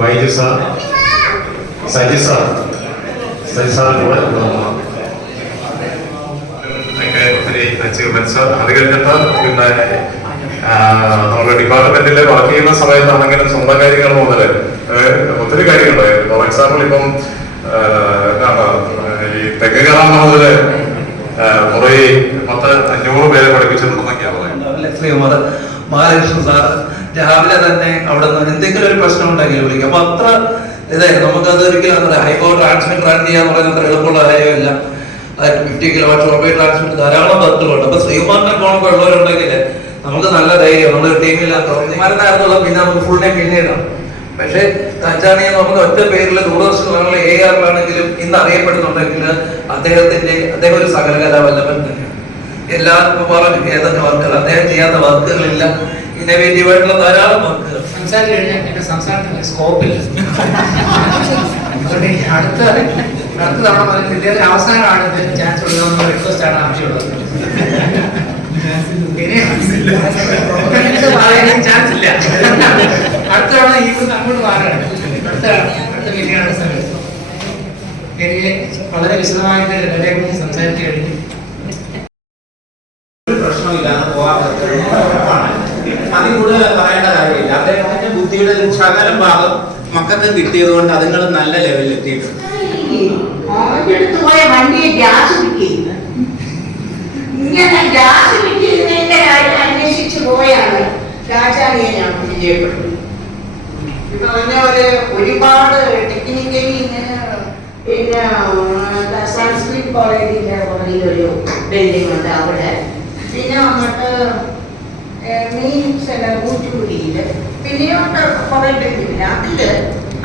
വൈദ്യ sir, Saji sir, കൂടെ ഒത്തിരി അച്ചീവ്മെന്റ്സ്. അത് കഴിഞ്ഞിട്ട് പിന്നെ നമ്മുടെ ഡിപ്പാർട്ട്മെന്റിൽ വർക്ക് ചെയ്യുന്ന സമയത്താണെങ്കിലും സ്വന്തം കാര്യങ്ങൾ മുതൽ ഒത്തിരി കാര്യങ്ങളുണ്ടായിരുന്നു. ഫോർ എക്സാമ്പിൾ ഇപ്പം എന്താണ് ഈ തെക്ക് കയറാവുന്ന മുതല് കുറെ 500 പേരെ പഠിപ്പിച്ചിട്ടുണ്ടെന്നൊക്കെയാണ് പറയുന്നത്. മഹാലക്ഷ്മി സാർ രാവിലെ തന്നെ അവിടെ നിന്ന് എന്തെങ്കിലും ഒരു പ്രശ്നം ഉണ്ടെങ്കിൽ വിളിക്കും. അപ്പൊ അത്ര ഇതായിരുന്നു. നമുക്കത് ഒരിക്കലും ഹൈപ്പോ ട്രാൻസ്മിറ്റ് റൺ ചെയ്യാന്ന് പറയുന്നത് അത്ര എളുപ്പമുള്ള കാര്യമല്ല. 50 കിലോവാട്ട് ഓർബൈ ട്രാൻസ്മിറ്റ് ധാരാളം വർക്കുകളുണ്ട്. അപ്പൊ ശ്രീകുമാറിനെ പോണൊക്കെ ഉള്ളവരുണ്ടെങ്കിൽ നമുക്ക് നല്ല ധൈര്യം. നമ്മുടെ ടീമിലായിരുന്നുള്ള പിന്നെ നമുക്ക് ഫുൾ ടൈം പിന്നീടാണ്. പക്ഷെ തഞ്ചാണിയെ നമുക്ക് ഒറ്റ പേരിൽ ദൂരദർശനിലാണെങ്കിലും AR-ലാണെങ്കിലും ഇന്ന് അറിയപ്പെടുന്നുണ്ടെങ്കിൽ അദ്ദേഹം ഒരു സകലകലാവല്ലഭൻ തന്നെയാണ്. എല്ലാ പറഞ്ഞു ഏതൊക്കെ വർക്കുകൾ അദ്ദേഹം ചെയ്യാത്ത വർക്കുകളില്ല. ഇന്നോവേറ്റീവ് ആയിട്ടുള്ള ധാരാളം വർക്കുകൾ. സംസാരിച്ചു കഴിഞ്ഞാൽ എന്റെ സംസാരത്തിന് സ്കോപ്പില്ല. അടുത്ത തവണ പറഞ്ഞ ഇദ്ദേഹത്തിന് അവസാനമാണ് ഇതിന് ചാൻസ് കൊടുക്കാമെന്ന റിക്വസ്റ്റ് ആണ് ആവശ്യമുള്ളത്. പറയാൻ ചാൻസ് ഇല്ല. അടുത്ത തവണ ഇവിടുന്ന് അങ്ങോട്ട് മാറണം. അടുത്ത മീറ്റിംഗാണ് സമയത്ത് എനിക്ക് വളരെ വിശദമായിട്ട് എല്ലാവരെയും കുറിച്ച് സംസാരിച്ചു കഴിഞ്ഞു. പ്രശ്നമില്ലാന്ന് പോകാൻ ഉറപ്പാണ്. അതിൽ കൂടുതൽ പറയേണ്ട കാര്യമില്ല. അദ്ദേഹത്തിന്റെ ബുദ്ധിയുടെ ശകലം ഭാഗം മക്കൾക്ക് കിട്ടിയത് കൊണ്ട് അതുങ്ങൾ നല്ല ലെവലിൽ എത്തിയിട്ടുണ്ട്. വണ്ടിയെ ഗ്യാസ് കിട്ടിയിരുന്നു. ഇങ്ങനെ ഗ്യാസ് കിട്ടിയതിന്റെ കാര്യം അന്വേഷിച്ചു പോയാണ് രാജാവിയെ ഞാൻ പരിചയപ്പെട്ടു. ഇപ്പൊ പറഞ്ഞ പോലെ ഒരുപാട് ടെക്നിക്കലി പിന്നെ സംസ്കൃത് കോളേജിന്റെ പുറകിലൊരു ബിൽഡിംഗ് ഉണ്ട് അവിടെ. പിന്നെ അങ്ങോട്ട് മെയിൻ ഊറ്റുകുടിയില് പിന്നെയോട്ട് കുറെ ബിൽഡിങ്ങില്ല. അതില്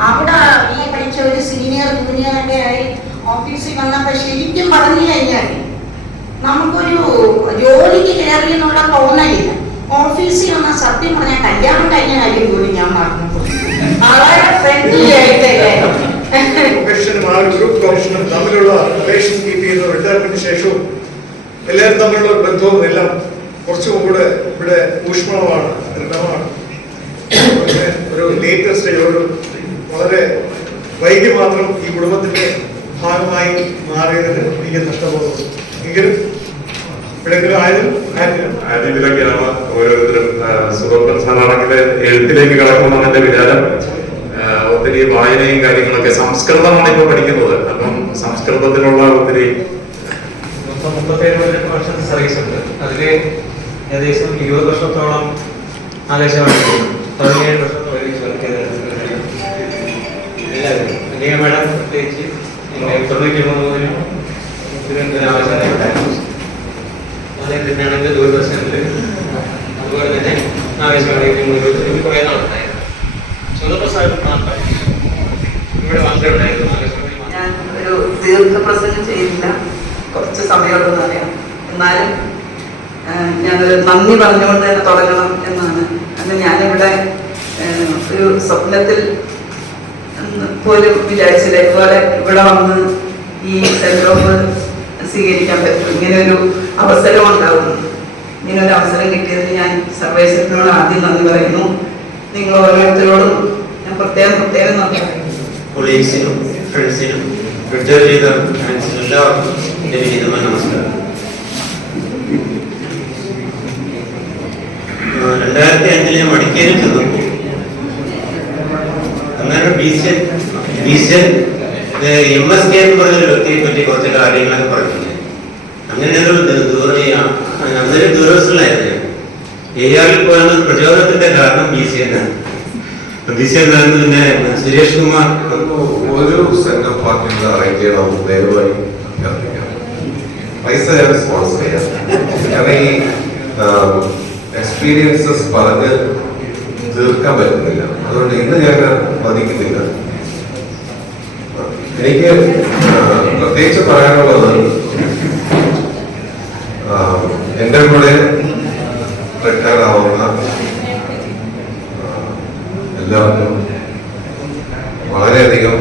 അവിടെ ഈ പഠിച്ച ഒരു സീനിയർ ജൂനിയർ ഒക്കെ ആയി ഓഫീസിൽ വന്നപ്പോ ശരിക്കും പറഞ്ഞു കഴിഞ്ഞാൽ നമുക്കൊരു ജോലിക്ക് കയറി എന്നുള്ള തോന്നലില്ല. ഓഫീസിൽ വന്ന സത്യം പറഞ്ഞാൽ കല്യാണം കഴിഞ്ഞ കാര്യം കൂടി ഞാൻ മറന്നു. വളരെ ഫ്രണ്ട്ലി ആയിട്ട് ഗ്രൂപ്പ് കമ്മീഷനും തമ്മിലുള്ള റിലേഷൻ കീപ്പ് ചെയ്യുന്ന റിട്ടയർമെന്റിന് ശേഷവും എല്ലാവരും തമ്മിലുള്ള ബന്ധവും എല്ലാം കുറച്ചും കൂടെ ഇവിടെ ഊഷ്മളമാണ്, ദൃഢമാണ്. ഒരു ലേറ്റസ്റ്റ് സ്റ്റേജ് ഒരു വളരെ വൈകി മാത്രം ഈ കുടുംബത്തിന്റെ ഭാഗമായി മാറിയതിന് എനിക്ക് നഷ്ടബോധമുണ്ട്. എങ്കിലും ഇവിടെങ്കിലും ആദ്യം ഇതിലൊക്കെയാണ് ഓരോരുത്തരും സുഹൃത്തുക്കൾ സാറാണെങ്കിൽ എഴുത്തിലേക്ക് കടക്കുമെന്നാണ് എന്റെ വിചാരം. ഒത്തിരി വായനയും കാര്യങ്ങളൊക്കെ സംസ്കൃതമാണ് ഇപ്പൊ പഠിക്കുന്നത്. അപ്പം സംസ്കൃതത്തിലുള്ള ഒത്തിരി 37 വർഷത്തെ സർവീസ് ഉണ്ട്. അതില് ഏകദേശം 20 വർഷത്തോളം ആകാശവാണി, 17 വർഷത്തോളം എല്ലാവരും അനേക മേഡം പ്രത്യേകിച്ച് 93 മുതൽ തിരുവനന്തപുരം ആകാശവാണി അതേ തന്നെയാണെങ്കിൽ ദൂരദർശനില് അതുപോലെ തന്നെ ആകാശവാണി കുറെ നാളുണ്ടായിരുന്നു. സുന്ദർപ്രസാദ് മാത്രം ഇവിടെ മാത്രമേ ഉണ്ടായിരുന്നു. ഞാൻ ഒരു ദീർഘപ്രസംഗം ചെയ്തില്ല, കുറച്ച് സമയമുള്ളതെന്ന് അറിയാം. എന്നാലും ഞാനൊരു നന്ദി പറഞ്ഞുകൊണ്ട് തന്നെ തുടങ്ങണം എന്നാണ്. അന്ന് ഞാനിവിടെ ഒരു സ്വപ്നത്തിൽ പോലും വിചാരിച്ചില്ല ഇതുപോലെ ഇവിടെ വന്ന് ഈ സെൻറ്റർ ഓഫ് സ്വീകരിക്കാൻ പറ്റും, ഇങ്ങനെ ഒരു അവസരം ഉണ്ടാകുന്നു. ഇങ്ങനെ ഒരു അവസരം കിട്ടിയതിന് ഞാൻ സർവേശ്വരനോട് ആദ്യം നന്ദി പറയുന്നു. നിങ്ങൾ ഓരോരുത്തരോടും ഞാൻ പ്രത്യേകം നന്ദി പറയുന്നു. കൊളീഗ്സിനും ഫ്രണ്ട്സിനും റിട്ടയർ ചെയ്ത ഫ്രണ്ട്സിനും എല്ലാവർക്കും എൻ്റെ വിനീതമായ നമസ്കാരം. 2005 ഞാൻ മടിക്കേരിൽ ചെന്നപ്പോൾ അങ്ങനെ BCN MSK എന്ന് പറഞ്ഞൊരു വ്യക്തിയെ പറ്റി കുറച്ച് കാര്യങ്ങളൊക്കെ പറഞ്ഞിട്ടുണ്ട്. അങ്ങനെ ഒരു അങ്ങനെ ദൂരദർശനിലായിരുന്നു. AR-ൽ പോയാൽ പ്രചോദനത്തിന്റെ കാരണം BCN ആണ്. പിന്നെ സുരേഷ് കുമാർ ഒരു സെന്റ് ഓഫ് പാർട്ടിയുടെ അറേഞ്ച് ചെയ്യണം ദയവായി അഭ്യർത്ഥിക്കാം. പൈസ ഞാൻ സ്പോൺസർ ചെയ്യാം. കാരണം ഈ എക്സ്പീരിയൻസസ് പറഞ്ഞ് തീർക്കാൻ പറ്റുന്നില്ല. അതുകൊണ്ട് ഇന്ന് ഞാൻ പതിക്കുന്നില്ല. എനിക്ക് പ്രത്യേകിച്ച് പറയാനുള്ളത് എൻ്റെ കൂടെ റിട്ടയർ ആവുന്ന എല്ലാവർക്കും വളരെയധികം